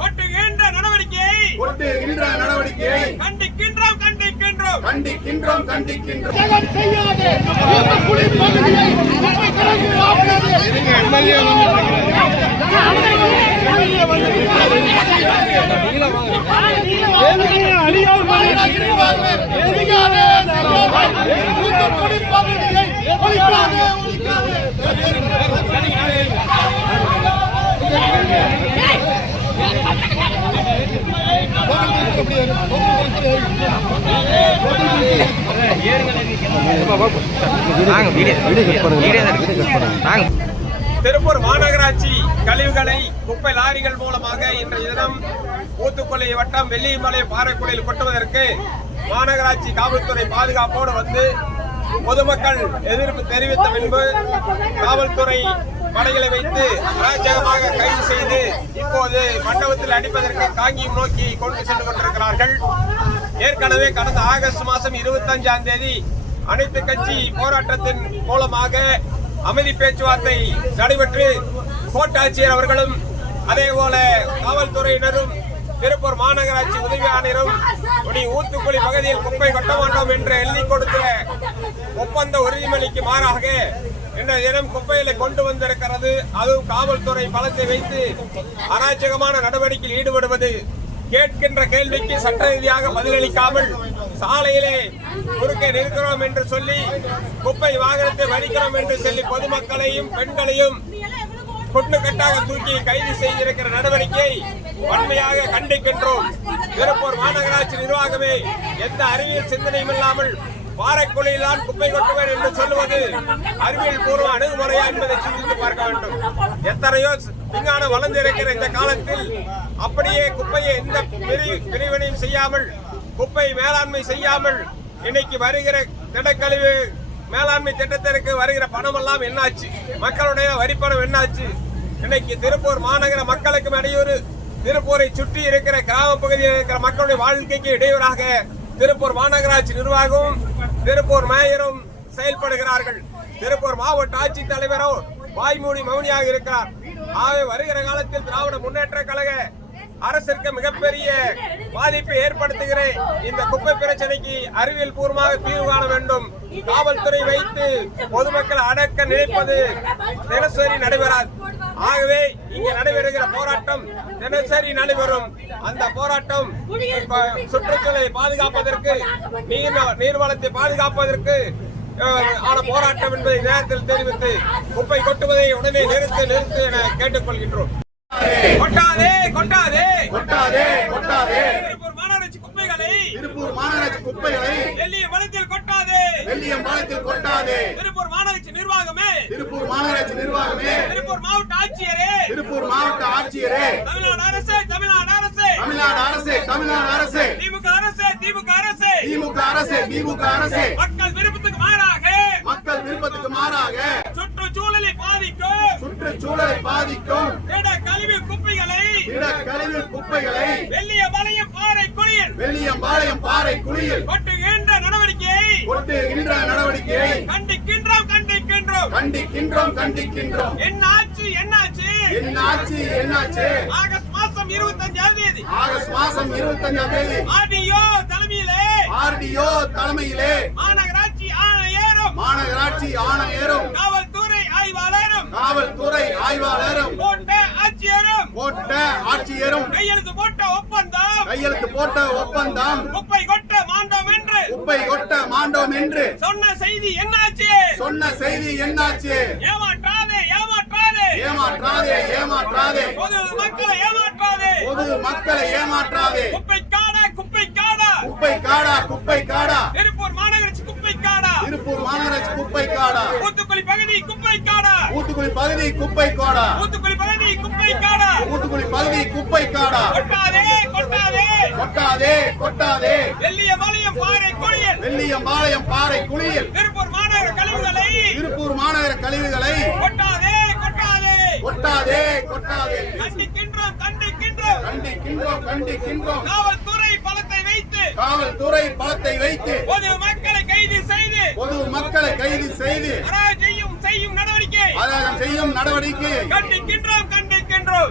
கொட்டுகின்ற நடவடிக்கையை கொட்டுகின்ற நடவடிக்கையை கண்டிக்கின்றோம் கண்டிக்கின்றோம். கண்டிக்கின்றோம் கண்டிக்கின்றோம். திருப்பூர் மாநகராட்சி கழிவுகளை குப்பை லாரிகள் மூலமாக இன்றைய தினம் ஊத்துக்கொள்ளை வட்டம் வெள்ளிமலை பாறைக்குடியில் கொட்டுவதற்கு மாநகராட்சி காவல்துறை பாதுகாப்போடு வந்து பொதுமக்கள் எதிர்ப்பு தெரிவித்த பின்பு காவல்துறை படைகளை வைத்து அராஜகமாக கைது செய்து இப்போது மண்டபத்தில் அடிப்பதற்கு காங்கியம் நோக்கி கொண்டு சென்று கொண்டிருக்கிறார்கள். ஏற்கனவே கடந்த ஆகஸ்ட் மாதம் இருபத்தஞ்சாம் தேதி அனைத்து கட்சி போராட்டத்தின் மூலமாக அமைதி பேச்சுவார்த்தை நடைபெற்று கோட்டாட்சியர் அவர்களும் அதே போல காவல்துறையினரும் திருப்பூர் மாநகராட்சி உதவி ஆணையரும் இனி ஊத்துக்குழி பகுதியில் குப்பை கொட்ட மாட்டோம் என்று எழுதி கொடுத்த ஒப்பந்த உறுதிமொழிக்கு மாறாக இன்றைய தினம் குப்பைகளை கொண்டு வந்திருக்கிறது அதுவும் காவல்துறை பலத்தை வைத்து அராஜகமான நடவடிக்கையில் ஈடுபடுவது. கேட்கின்ற கேள்விக்கு சட்ட ரீதியாக பதிலளிக்காமல் சாலையிலே குறுக்கே நிற்கிறோம் என்று சொல்லி குப்பை வாகனத்தை வடிக்கிறோம் என்று சொல்லி பொதுமக்களையும் பெண்களையும் குட்டுக்கட்டாக தூக்கி கைது செய்திருக்கிற நடவடிக்கையை வன்மையாக கண்டிக்கின்றோம். திருப்பூர் மாநகராட்சி நிர்வாகமே எந்த அறிவியல் சிந்தனையும் இல்லாமல் பாறைக்குழியில் குப்பை கொட்டுவேன் என்று சொல்லுவது அறிவியல் பூர்வ அணுகுமுறையா என்பதை சிந்தித்து பார்க்க வேண்டும். எத்தனையோ விஞ்ஞானம் வளர்ந்து இருக்கிற இந்த காலத்தில் அப்படியே குப்பையை எந்த பிரிவினையும் செய்யாமல் குப்பை மேலாண்மை செய்யாமல் இன்னைக்கு வருகிற திடக்கழிவு மேலாண்மை திட்டத்திற்கு வருகிற பணம் எல்லாம் என்னாச்சு? மக்களுடைய வரிப்பணம் என்னாச்சு? இன்னைக்கு திருப்பூர் மாநகர மக்களுக்கும் இடையூறு. திருப்பூரை சுற்றி இருக்கிற கிராம பகுதியில் இருக்கிற மக்களுடைய வாழ்க்கைக்கு இடையூறாக திருப்பூர் மாநகராட்சி நிர்வாகமும் திருப்பூர் மேயரும் செயல்படுகிறார்கள். திருப்பூர் மாவட்ட ஆட்சித் தலைவரோ வாய்மூடி மௌனியாக இருக்கிறார். ஆகவே வருகிற காலத்தில் திராவிட முன்னேற்ற கழக அரசிற்கு மிகப்பெரிய பாதிப்பை ஏற்படுத்துகிற இந்த குப்பை பிரச்சனைக்கு அறிவியல் பூர்வமாக தீர்வு காண வேண்டும். காவல்துறை வைத்து பொதுமக்களை அடக்க நினைப்பது தினசரி நடைபெறாது. ஆகவே இங்க நடைபெறுகிற போராட்டம் தினசரி நடைபெறும். அந்த போராட்டம் சுற்றுச்சூழலை பாதுகாப்பதற்கு நீர் நீர்வளத்தை பாதுகாப்பதற்கு ஆன போராட்டம் என்பதை நேரத்தில் தெரிவித்து குப்பை கொட்டுவதை உடனே நிறுத்து நிறுத்து என கேட்டுக்கொள்கின்றோம். கொட்டாதே கொட்டாதே. கொட்டாதே கொட்டாதே. திருப்பூர் மாநகராட்சி குப்பைகளை திருப்பூர் மாநகராட்சி குப்பைகளை டெல்லி வளத்தில் கொட்டாதே வெள்ளியம்பாளையத்தில் கொட்டாதே. திருப்பூர் மாநகராட்சி நிர்வாகமே. திருப்பூர் மாநகராட்சி நிர்வாகமே. திருப்பூர் மாவட்ட ஆட்சியரே. திருப்பூர் மாவட்ட ஆட்சியரே. தமிழ்நாடு அரசு தமிழ்நாடு அரசு. தமிழ்நாடு அரசு தமிழ்நாடு அரசு. திமுக அரசு திமுக அரசு. திமுக அரசு திமுக அரசு. மக்கள் விருப்பத்துக்கு மாறாக. மக்கள் விருப்பத்துக்கு மாறாக. சுற்றுச்சூழலை பாதிக்கும். சுற்றுச்சூழலை பாதிக்கும். திட கழிவு குப்பைகளை. திட கழிவு குப்பைகளை. வெள்ளிய வளையம் பாறை குளியல். வெள்ளியம்பாளையம் பாறை குழியில் கொட்டுகின்ற நடவடிக்கையை கொட்டுகின்ற நடவடிக்கையை கண்டிக்கின்றோம் கண்டிக்கின்றோம். கண்டிக்கின்றோம் கண்டிக்கின்றோம். என்னாச்சு? என்னாச்சு என்னாச்சு என்னாச்சு? ஆகஸ்ட் மாசம் இருபத்தஞ்சாம் தேதி. ஆகஸ்ட் மாசம் இருபத்தஞ்சாம் தேதி. ஆர்டிஓ தலைமையிலே ஆர்டிஓ தலைமையிலே மாநகராட்சி ஆணையரும் மாநகராட்சி ஆணையரும் காவல்துறை ஆய்வாளரும். காவல்துறை ஆய்வாளரும். போட்ட ஆட்சியரும் போட்ட ஆட்சியரும் கையெழுத்து போட்ட ஒப்பந்தம். கையெழுத்து போட்ட ஒப்பந்தம். மாண்டோம் என்று குப்பை கொட்ட மாண்டோம் என்று. சொன்ன செய்தி என்னாச்சு? சொன்ன செய்தி என்னாச்சு? ஏமாற்றாதே ஏமாற்றாதே. ஏமாற்றாதே ஏமாற்றாதே. பொது மக்களை ஏமாற்றாதே. பொது மக்களை ஏமாற்றாதே. குப்பை காடா குப்பை காடா குப்பை காடா குப்பை காடா திருப்பூர் மாநகராட்சி குப்பை காடா திருப்பூர் மாநகராட்சி குப்பை காடா ஊத்துக்குளி பகுதி குப்பை காடா ஊத்துக்குளி பகுதி குப்பை காடா ஊத்துக்குளி பகுதி குப்பை காடா ஊத்துக்குளி பகுதி குப்பை காடா கொட்டாதே கொட்டாதே. கொட்டாதே கொட்டாதே. குளியல் வெள்ளியம்பாளையம் பாறை குழியில் திருப்பூர் மாநகர கழிவுகளை திருப்பூர் மாநகர கழிவுகளை கொட்டாதே கொட்டாதே. கொட்டாதே கொட்டாதே. கண்டிக்கின்றோம் கண்டிக்கின்றோம். கண்டிக்கின்றோம் கண்டிக்கின்றோம். காவல்துறை பலத்தை வைத்து காவல்துறை பலத்தை வைத்து பொது மக்களை கைது செய்து பொது மக்களை கைது செய்து அராஜகம் செய்யும் நடவடிக்கை. அராஜகம் செய்யும் நடவடிக்கை. கண்டிக்கின்றோம் கண்டிக்கின்றோம். கண்டிக்கின்றோம்.